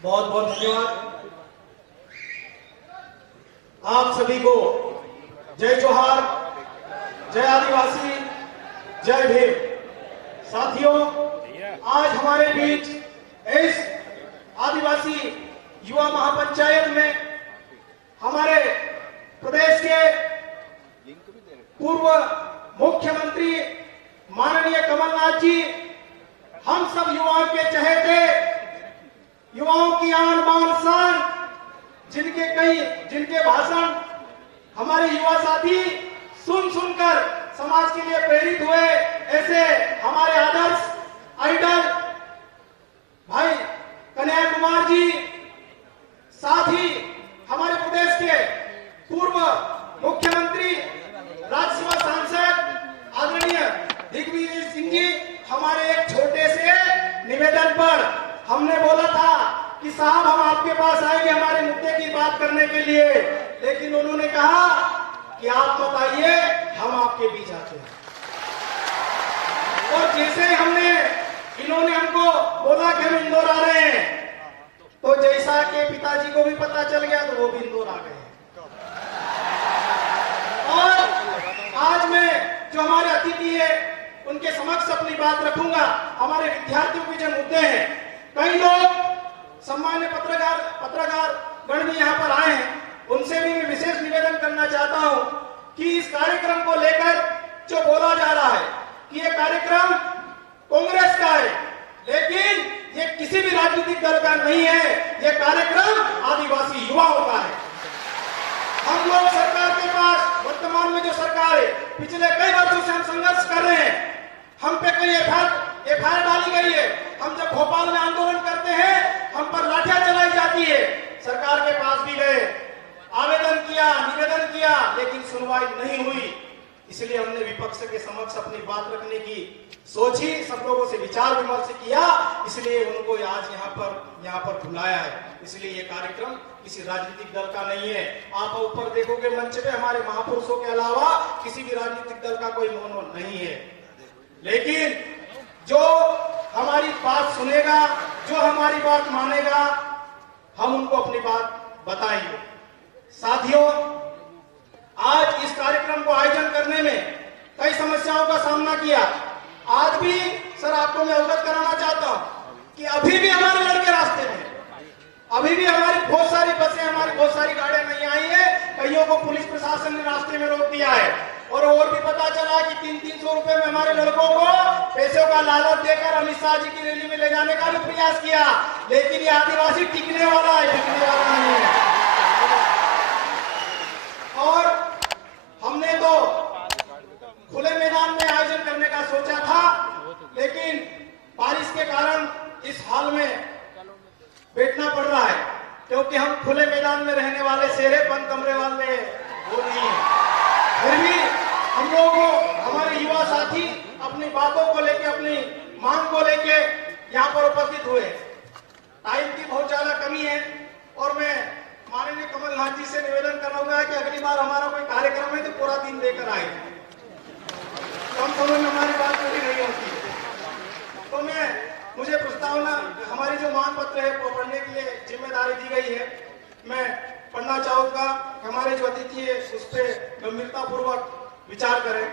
बहुत बहुत धन्यवाद। आप सभी को जय जोहार, जय आदिवासी, जय भीम। साथियों, आज हमारे बीच इस आदिवासी युवा महापंचायत में हमारे प्रदेश के पूर्व मुख्यमंत्री माननीय कमलनाथ जी, हम सब युवाओं के चहेते, युवाओं की आन बान शान, जिनके भाषण हमारे युवा साथी सुन सुनकर समाज के लिए प्रेरित हुए, ऐसे हमारे आदर्श आइडल भाई कन्हैया कुमार जी, साथ ही हमारे प्रदेश के पूर्व मुख्यमंत्री, राज्यसभा सांसद आदरणीय दिग्विजय सिंह जी, हमारे एक छोटे से निवेदन पर हमने बोला था कि साहब हम आपके पास आएंगे हमारे मुद्दे की बात करने के लिए, लेकिन उन्होंने कहा कि आप मत आइए, हम आपके बीच आते हैं। और जैसे इन्होंने हमको बोला कि हम इंदौर आ रहे हैं, तो जैसा कि पिताजी को भी पता चल गया तो वो भी इंदौर आ गए। और आज मैं जो हमारे अतिथि है उनके समक्ष अपनी बात रखूंगा। हमारे विद्यार्थियों के जो मुद्दे हैं, कई लोग सम्मान्य पत्रकार गण भी यहाँ पर आए हैं, उनसे भी मैं विशेष निवेदन करना चाहता हूँ कि इस कार्यक्रम को लेकर जो बोला जा रहा है कि ये कार्यक्रम कांग्रेस का है, लेकिन ये किसी भी राजनीतिक दल का नहीं है, ये कार्यक्रम आदिवासी युवाओं का है। हम लोग सरकार के पास, वर्तमान में जो सरकार है, पिछले कई वर्षों से हम संघर्ष कर रहे हैं। हम पे कई एफआईआर डाली गई है। हम जब भोपाल में आंदोलन करते हैं, हम पर लाठियां चलाई जाती है। सरकार के पास भी गए, आवेदन किया, निवेदन किया, लेकिन सुनवाई नहीं हुई। इसलिए हमने विपक्ष के समक्ष अपनी बात रखने की सोची, सब लोगों से विचार विमर्श किया, इसलिए उनको आज यहाँ पर बुलाया है। इसलिए ये कार्यक्रम किसी राजनीतिक दल का नहीं है। आप ऊपर देखोगे मंच पे हमारे महापुरुषों के अलावा किसी भी राजनीतिक दल का कोई मोनो नहीं है। लेकिन जो हमारी बात सुनेगा, जो हमारी बात मानेगा, हम उनको अपनी बात बताएंगे। साथियों, आज इस कार्यक्रम को आयोजन करने में कई समस्याओं का सामना किया। आज भी सर आपको मैं अवगत कराना चाहता हूं कि अभी भी हमारे लड़के रास्ते में, अभी भी हमारी बहुत सारी बसें, हमारी बहुत सारी गाड़ियां नहीं आई है। कईयों को पुलिस प्रशासन ने रास्ते में रोक दिया है। और भी पता चला कि 300 रुपए में हमारे लड़कों को पैसों का लालच देकर अमित शाह जी की रैली में ले जाने का भी प्रयास किया। लेकिन ये आदिवासी टिकने वाला है, टिकने वाला नहीं है। और हमने तो खुले मैदान में आयोजन करने का सोचा था, लेकिन बारिश के कारण इस हाल में बैठना पड़ रहा है, क्योंकि हम खुले मैदान में रहने वाले शेरे, बंद कमरे वाले वो नहीं है। फिर भी हम लोगों को हमारे युवा साथी अपनी बातों को लेके, अपनी मांग को लेके यहाँ पर उपस्थित हुए। टाइम की बहुत ज्यादा कमी है और मैं माननीय कमलनाथ जी से निवेदन करूंगा कि अगली बार हमारा कोई कार्यक्रम है तो पूरा दिन लेकर आए। कम समय में हमारी बात पूरी नहीं होती। तो मुझे प्रस्तावना, हमारी जो मांग पत्र है वो पढ़ने के लिए जिम्मेदारी दी गई है। मैं पढ़ना चाहूंगा, हमारे जो अतिथि है उस पर गंभीरता पूर्वक विचार करें।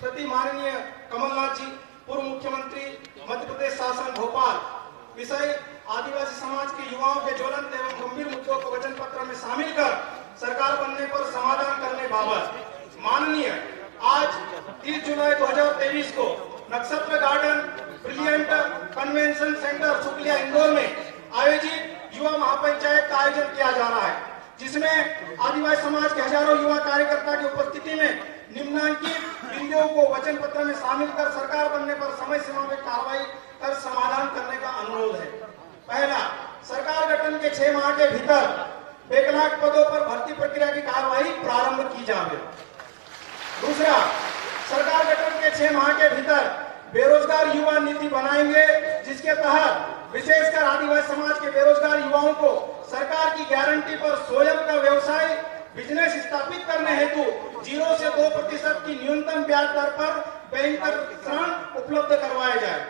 प्रति माननीय कमलनाथ जी, पूर्व मुख्यमंत्री, मध्य प्रदेश शासन भोपाल, विषय आदिवासी समाज के युवाओं के ज्वलंत एवं गंभीर मुद्दों को वचन पत्र में शामिल कर सरकार बनने पर समाधान करने बाबत माननीय आज 30 जुलाई 2023 को Nakshatra garden brilliant convention centre Shukliya Indore में आयोजित युवा महापंचायत का आयोजन किया जा रहा है, जिसमें आदिवासी समाज के हजारों युवा कार्यकर्ता की उपस्थिति में निम्नांकित बिंदुओं को वचन पत्र में शामिल कर सरकार बनने पर समय सीमा में कार्रवाई कर समाधान करने का अनुरोध है। पहला, सरकार गठन के 6 माह के भीतर बेकलाक पदों पर भर्ती प्रक्रिया की कार्रवाई प्रारंभ की जाए। दूसरा, सरकार गठन के 6 माह के भीतर बेरोजगार युवा नीति बनाएंगे, जिसके तहत विशेषकर आदिवासी समाज के बेरोजगार युवाओं को सरकार की गारंटी पर स्वयं का व्यवसाय बिजनेस स्थापित करने हेतु 0 से 2% की न्यूनतम ब्याज दर पर बैंक ऋण उपलब्ध करवाया जाए।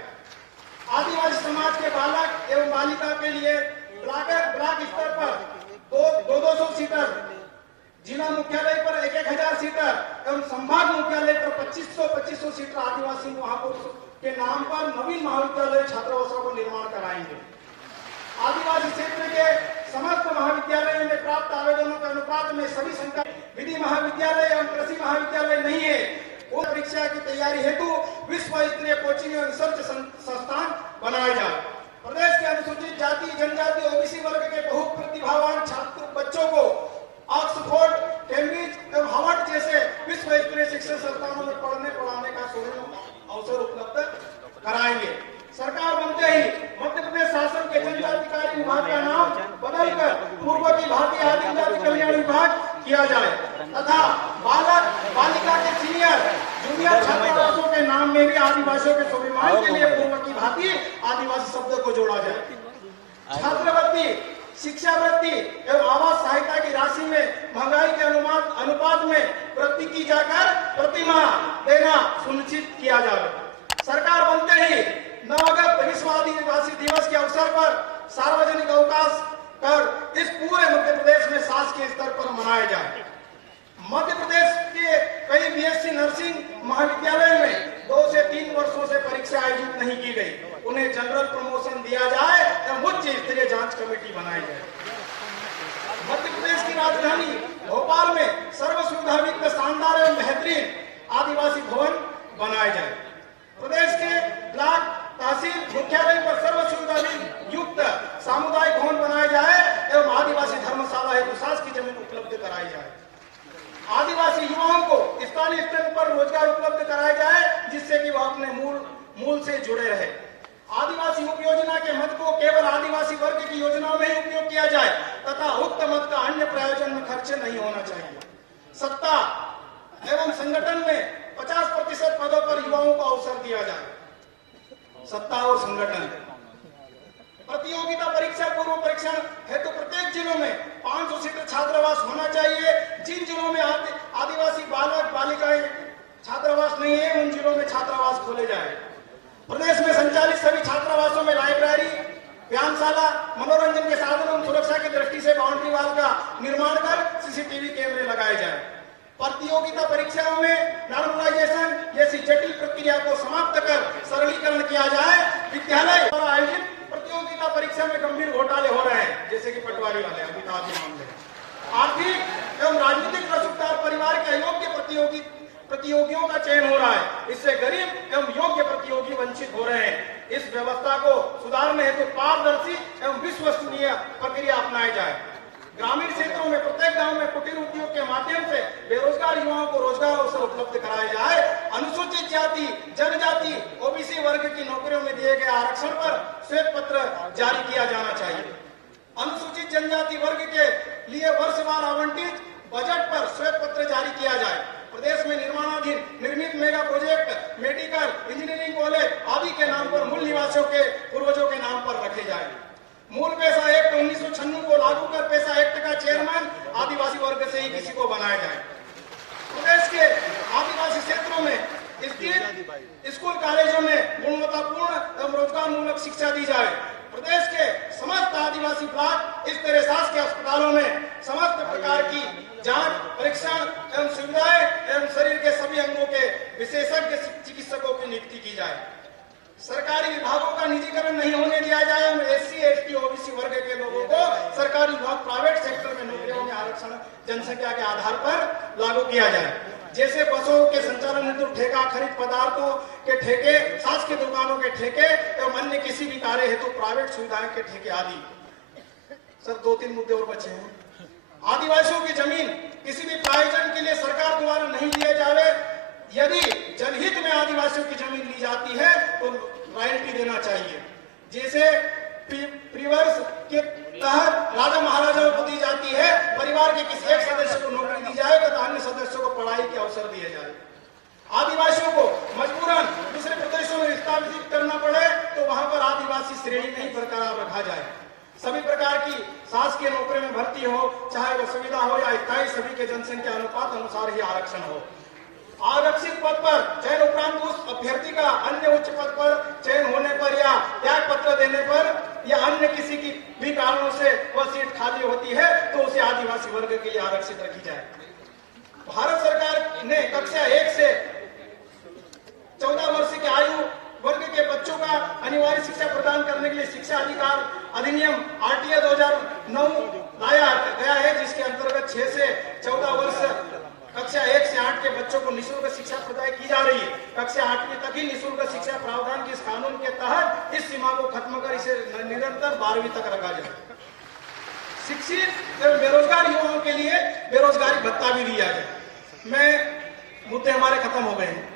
आदिवासी समाज के बालक एवं बालिका के लिए ब्लॉक स्तर पर 200 सीटर, जिला मुख्यालय पर 1000 सीटर एवं संभाग मुख्यालय पर 2500 सीटर आदिवासी महापुरुषों के नाम पर नवीन महाविद्यालय छात्रावासों को निर्माण कराएंगे। आदिवासी क्षेत्र के समस्त महाविद्यालयों में प्राप्त आवेदनों के अनुपात में सभी संख्या विधि महाविद्यालय एवं कृषि महाविद्यालय नहीं है, वो परीक्षा की तैयारी हेतु विश्व स्तरीय कोचिंग एवं रिसर्च संस्थान बनाया जाए। प्रदेश के अनुसूचित जाति जनजाति ओबीसी वर्ग के बहुत प्रतिभावान छात्र बच्चों को ऑक्सफोर्ड, कैम्ब्रिज एवं हार्वर्ड जैसे विश्व स्तरीय शिक्षण संस्थानों में पढ़ाने का अवसर उपलब्ध कराएंगे। सरकार बनते ही मध्य प्रदेश शासन के जनजाति कार्य विभाग का नाम बदलकर पूर्व की भारतीय आदिम जाति कल्याण विभाग किया जाए तथा बालक बालिका के सीनियर जूनियर छात्रावासों के नाम में भी आदिवासियों के स्वाभिमान के लिए पूर्व की भांति आदिवासी शब्द को जोड़ा जाए। छात्रवृत्ति, शिक्षावृत्ति एवं आवास सहायता की राशि में महंगाई के अनुपात में वृद्धि की जाकर प्रतिमाह देना सुनिश्चित किया जाए। सरकार बनते ही 9 अगस्त विश्व आदिवासी दिवस के अवसर पर सार्वजनिक अवकाश कर इस पूरे मध्य प्रदेश में शासकीय स्तर पर मनाया जाए। मध्य प्रदेश के कई बीएससी नर्सिंग महाविद्यालय में 2 से 3 वर्षों से परीक्षा आयोजित नहीं की गई, उन्हें जनरल प्रमोशन दिया जाए एवं उच्च स्तरीय जांच कमेटी बनाई जाए। मध्य प्रदेश की राजधानी भोपाल में सर्व सुविधा युक्त शानदार एवं बेहतरीन आदिवासी भवन बनाए जाए। प्रदेश के ब्लॉक तहसील मुख्यालय पर सर्व सुविधा युक्त सामुदायिक भवन बनाया जाए एवं आदिवासी धर्मशाला हेतु शासकीय जमीन उपलब्ध कराई जाए। आदिवासी युवाओं को स्थानीय स्तर पर रोजगार उपलब्ध कराया जाए जिससे कि वह अपने मूल से जुड़े रहे। आदिवासी उप योजना के मद को केवल आदिवासी वर्ग की योजनाओं में ही उपयोग किया जाए तथा उक्त मद का अन्य प्रयोजन में खर्च नहीं होना चाहिए। सत्ता एवं संगठन में 50% पदों पर युवाओं को अवसर दिया जाए। सत्ता और संगठन प्रतियोगिता परीक्षा पूर्व परीक्षण हेतु प्रत्येक जिलों में 500 सीटर छात्रावास होना चाहिए। जिन जिलों में आदिवासी बालक बालिकाएं छात्रावास नहीं है उन जिलों में छात्रावास खोले जाए। प्रदेश में संचालित सभी छात्रावासों में लाइब्रेरी, व्यायामशाला, मनोरंजन के साधनों और सुरक्षा की दृष्टि से बाउंड्री वाल का निर्माण कर सीसीटीवी कैमरे लगाए जाए। प्रतियोगिता परीक्षाओं में नॉर्मलाइजेशन जैसी जटिल प्रक्रिया को समाप्त कर सरलीकरण किया जाए। विद्यालय द्वारा आयोजित प्रतियोगिता परीक्षा में गंभीर घोटाले हो रहे हैं जैसे कि पटवारी वाले अमिताभ के मामले। आर्थिक एवं राजनीतिक रसूखदार परिवार के अयोग्य प्रतियोगियों का चयन हो रहा है, इससे गरीब एवं योग्य प्रतियोगी वंचित हो रहे हैं। इस व्यवस्था को सुधारने हेतु पारदर्शी एवं विश्वसनीय प्रक्रिया अपनाई जाए। ग्रामीण क्षेत्रों में प्रत्येक गांव में कुटीर उद्योग के माध्यम से बेरोजगार युवाओं को रोजगार अवसर उपलब्ध कराए जाए। अनुसूचित जाति जनजाति ओबीसी वर्ग की नौकरियों में दिए गए आरक्षण पर श्वेत पत्र जारी किया जाना चाहिए। अनुसूचित जनजाति वर्ग के लिए वर्षवार आवंटित बजट पर श्वेत पत्र जारी किया जाए। प्रदेश में निर्माणाधीन निर्मित mega project, medical, engineering college आदि के नाम पर मूल निवासियों के पूर्वजों के नाम पर रखे जाए। मूल पेशा एक्ट 1996 को लागू कर पेशा एक्ट का चेयरमैन आदिवासी वर्ग से ही किसी को बनाया जाए। प्रदेश के आदिवासी क्षेत्रों में स्थित स्कूल कॉलेजों में गुणवत्तापूर्ण एवं रोजगार मूलक शिक्षा दी जाए। प्रदेश के समस्त आदिवासी ब्लॉक स्तरीय शासकीय अस्पतालों में समस्त प्रकार की जांच, परीक्षण एवं सुविधाएं एवं शरीर के सभी अंगों के विशेषज्ञ चिकित्सकों की नियुक्ति की जाए। सरकारी विभागों का निजीकरण नहीं होने दिया जाए। एससी, एसटी, ओबीसी वर्ग के लोगों को सरकारी विभाग प्राइवेट सेक्टर में नौकरियों में आरक्षण जनसंख्या के आधार पर लागू किया जाए। जैसे बसों के संचालन हेतु ठेका, खरीद पदार्थों के ठेके, शासकीय दुकानों के ठेके एवं अन्य किसी भी कार्य हेतु प्राइवेट सुविधाएं के ठेके आदि। सर 2-3 मुद्दे और बचे हैं। आदिवासियों की जमीन किसी भी प्रयोजन के लिए सरकार द्वारा नहीं दिए जावे। यदि जनहित में आदिवासियों की जमीन ली जाती है तो रॉयल्टी देना चाहिए। जैसे प्रीवर्स के तहत राजा महाराजाओं को दी जाती है, परिवार के किसी एक सदस्य को नौकरी दी जाए तथा अन्य सदस्यों को पढ़ाई के अवसर दिए जाए। आदिवासियों को मजबूरन दूसरे प्रदेशों में स्थानांतरित करना पड़े तो वहां पर आदिवासी श्रेणी में ही बरकरार रखा जाए। सभी प्रकार की शासकीय नौकरी में भर्ती हो, चाहे वो सुविधा हो या स्थायी, सभी के जनसंख्या अनुपात अनुसार ही आरक्षण हो। आरक्षित पद पर चयन उपरांत उस अभ्यर्थी का अन्य उच्च पद पर चयन होने पर या त्याग पत्र देने पर या अन्य किसी की भी कारणों से वह सीट खाली होती है तो उसे आदिवासी वर्ग के लिए आरक्षित रखी जाए। भारत सरकार ने कक्षा 1 से 14 वर्ष की आयु वर्ग के बच्चों का अनिवार्य शिक्षा प्रदान करने के लिए शिक्षा अधिकार अधिनियम आरटीए 2009 लाया गया है, जिसके अंतर्गत 6 से 14 वर्ष कक्षा 1 से 8 के बच्चों को निःशुल्क शिक्षा प्रदान की जा रही है। कक्षा 8वीं तक ही निःशुल्क शिक्षा प्रावधान के इस कानून के तहत इस सीमा को खत्म कर इसे निरंतर 12वीं तक रखा जाए। शिक्षित बेरोजगार युवाओं के लिए बेरोजगारी भत्ता भी दिया जाए। मुद्दे हमारे खत्म हो गए हैं।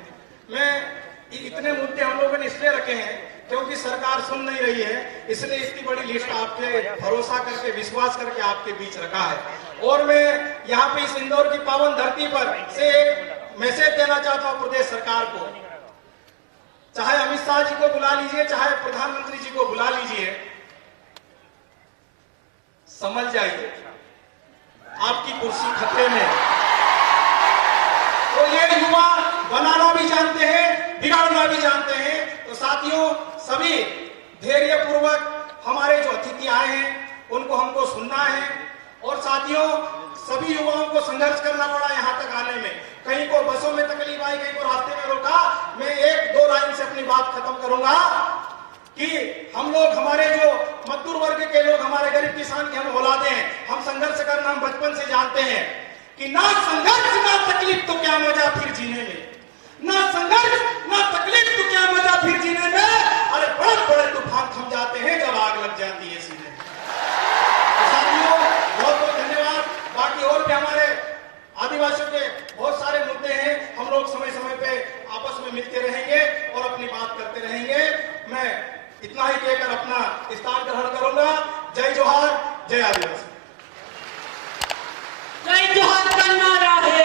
इतने मुद्दे हम लोगों ने इसलिए रखे हैं क्योंकि सरकार सुन नहीं रही है, इसलिए इतनी बड़ी लिस्ट आपके भरोसा करके विश्वास करके आपके बीच रखा है। और मैं यहाँ पे इस इंदौर की पावन धरती पर से एक मैसेज देना चाहता हूँ प्रदेश सरकार को। चाहे अमित शाह जी को बुला लीजिए, चाहे प्रधानमंत्री जी को बुला लीजिए, समझ जाइए आपकी कुर्सी खतरे में है। तो ये युवा बनाना भी जानते हैं, बिगाड़ना भी जानते हैं। तो साथियों, सभी धैर्य पूर्वक हमारे जो अतिथि आए हैं उनको हमको सुनना है। और साथियों, सभी युवाओं को संघर्ष करना पड़ा यहाँ तक आने में। कहीं को बसों में तकलीफ आई, कहीं को रास्ते में रोका। मैं 1-2 लाइन से अपनी बात खत्म करूंगा कि हम लोग, हमारे जो मजदूर वर्ग के लोग, हमारे गरीब किसान की हम औलादे हैं, हम संघर्ष करना हम बचपन से जानते हैं कि ना संघर्ष ना तकलीफ तो क्या मजा फिर जीने में, ना संघर्ष ना तकलीफ तो क्या मजा फिर जीने में। अरे बड़े बड़े तूफान थम जाते हैं जब आग लग जाती है सीने में। तो साथियों, बहुत बहुत धन्यवाद। बाकी और भी हमारे आदिवासियों के बहुत सारे मुद्दे हैं, हम लोग समय समय पे आपस में मिलते रहेंगे और अपनी बात करते रहेंगे। मैं इतना ही कहकर अपना स्थान ग्रहण करूंगा। जय जोहार, जय आदिवासी। जय जोहार का नारा है।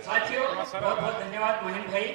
साथियों, बहुत बहुत धन्यवाद मोहन भाई।